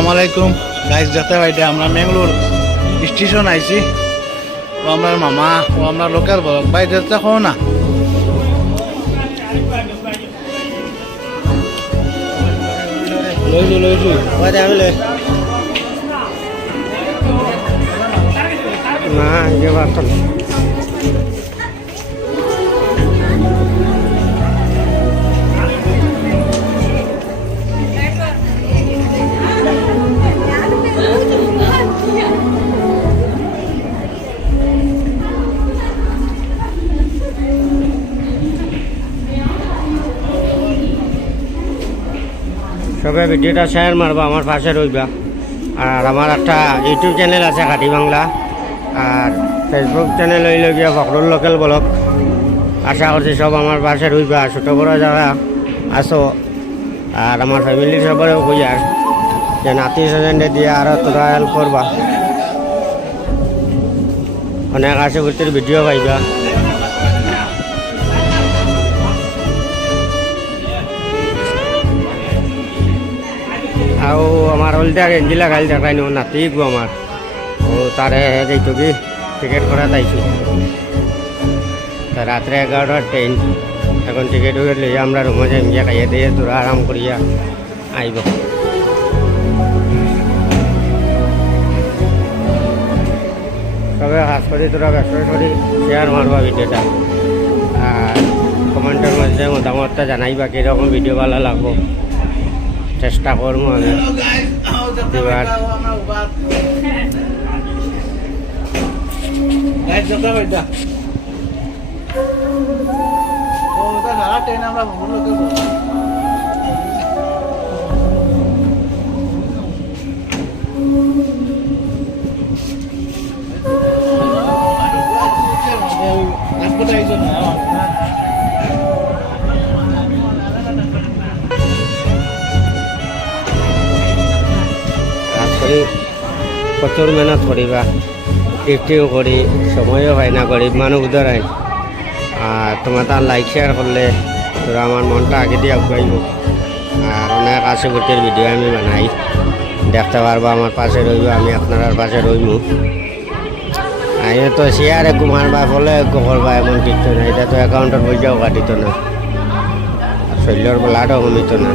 আসসালামাইকুম গাইস, দেখতে পাইতে আমরা ম্যাঙ্গলোর স্টেশন আইছি। ও আমার মামা ও আমরা লোকাল বলক ভাই দেখতে কো না লইছি ভাই দেখলে না ये बात तो সবাই ভিডিওটা শেয়ার মারবা, আমার পাশে রইবা। আর আমার একটা ইউটিউব চ্যানেল আছে খাটি বাংলা, আর ফেসবুক চ্যানেল হইল গিয়া ফখরুল লোকাল ব্লগ। আশা করছি সব আমার পাশে রইবা, ছোটো বড় যারা আসো আর আমার ফ্যামিলির সবারও কই আর যে নাতি স্বজনকে দিয়ে আরও তোরা হেল্প করবা। অনেক আশেপাশের ভিডিও পাইবা। ଆଉ আমার হলদিয়া গেঞ্জি লাগাইল দেখাই নো নাতি গো আমার ও তারে যাইতো কি টিকিট করা তাইছি তা রাত্রে 11টার ট্রেন। এখন টিকিট উইকেট লইয়া আমরা রুমে যাই, গিয়া খাইয়ে দিয়ে তোরা আরাম করিয়া আইব। সবে খাস করে তোরা ব্যস্ত করে শেয়ার মারবা ভিডিওটা, আর কমেন্টের মধ্যে মতামতটা জানাইবা কীরকম ভিডিও ভালো লাগবো। চেষ্টা করবো আমি এবার। প্রচুর মেহনত করিবা, ডিউটিও করি, সময়ও হয় না, গরিব মানুষ উদারাই। আর তোমার তার লাইক শেয়ার করলে তোরা আমার মনটা আগে দিয়ে আগাইব। আর অনেক আশেপাশের ভিডিও আমি বানাই, দেখতে পারবো, আমার পাশে রইব, আমি আপনার পাশে রইব। তো শেয়ারে ঘুমারবা ফলে করবা এমন কিছু না, এটা তো অ্যাকাউন্টের পয়সাও কাটিত না, শরীরের ব্লাডও কমিত না।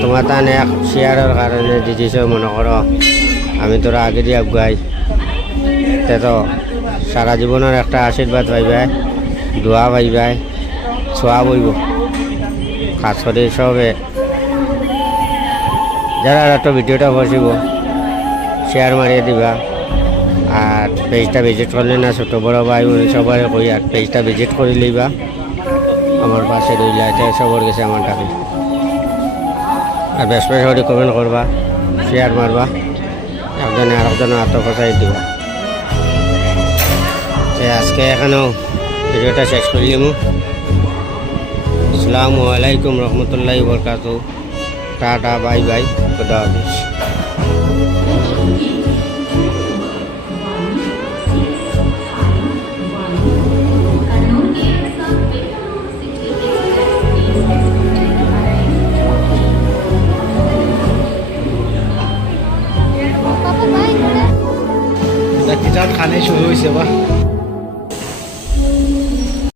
তোমার তান এক শেয়ারের কারণে দিদিছ মনে করো আমি তোরা আগে দিয়ে আগাই, তো সারা জীবনের একটা আশীর্বাদ পাইবাই, দোয়া পাইবাই, ছোয়া বইব। খাস করে সবে যারা একটা ভিডিওটা বসিব শেয়ার মারিয়ে দিবা। আর পেজটা ভিজিট করলে না ছোটো বড় ভাই বোন সবাই কই আর পেজটা ভিজিট করে লইবা, আমার পাশে রইলা, এটা সবার গেছে আমার টাকা। আর বেশ বেশ করে কমেন্ট করবা, শেয়ার মারবা, একজনে আরেকজনের আত্মপ্রচার দিবা। আজকে এখানেও ভিডিওটা শেষ করলাম। আসসালামু আলাইকুম রহমতুল্লাহি বরকাতুহু। টাটা, বাই বাই, খুদা হাফেজ। किताब खाने शुरू हुई से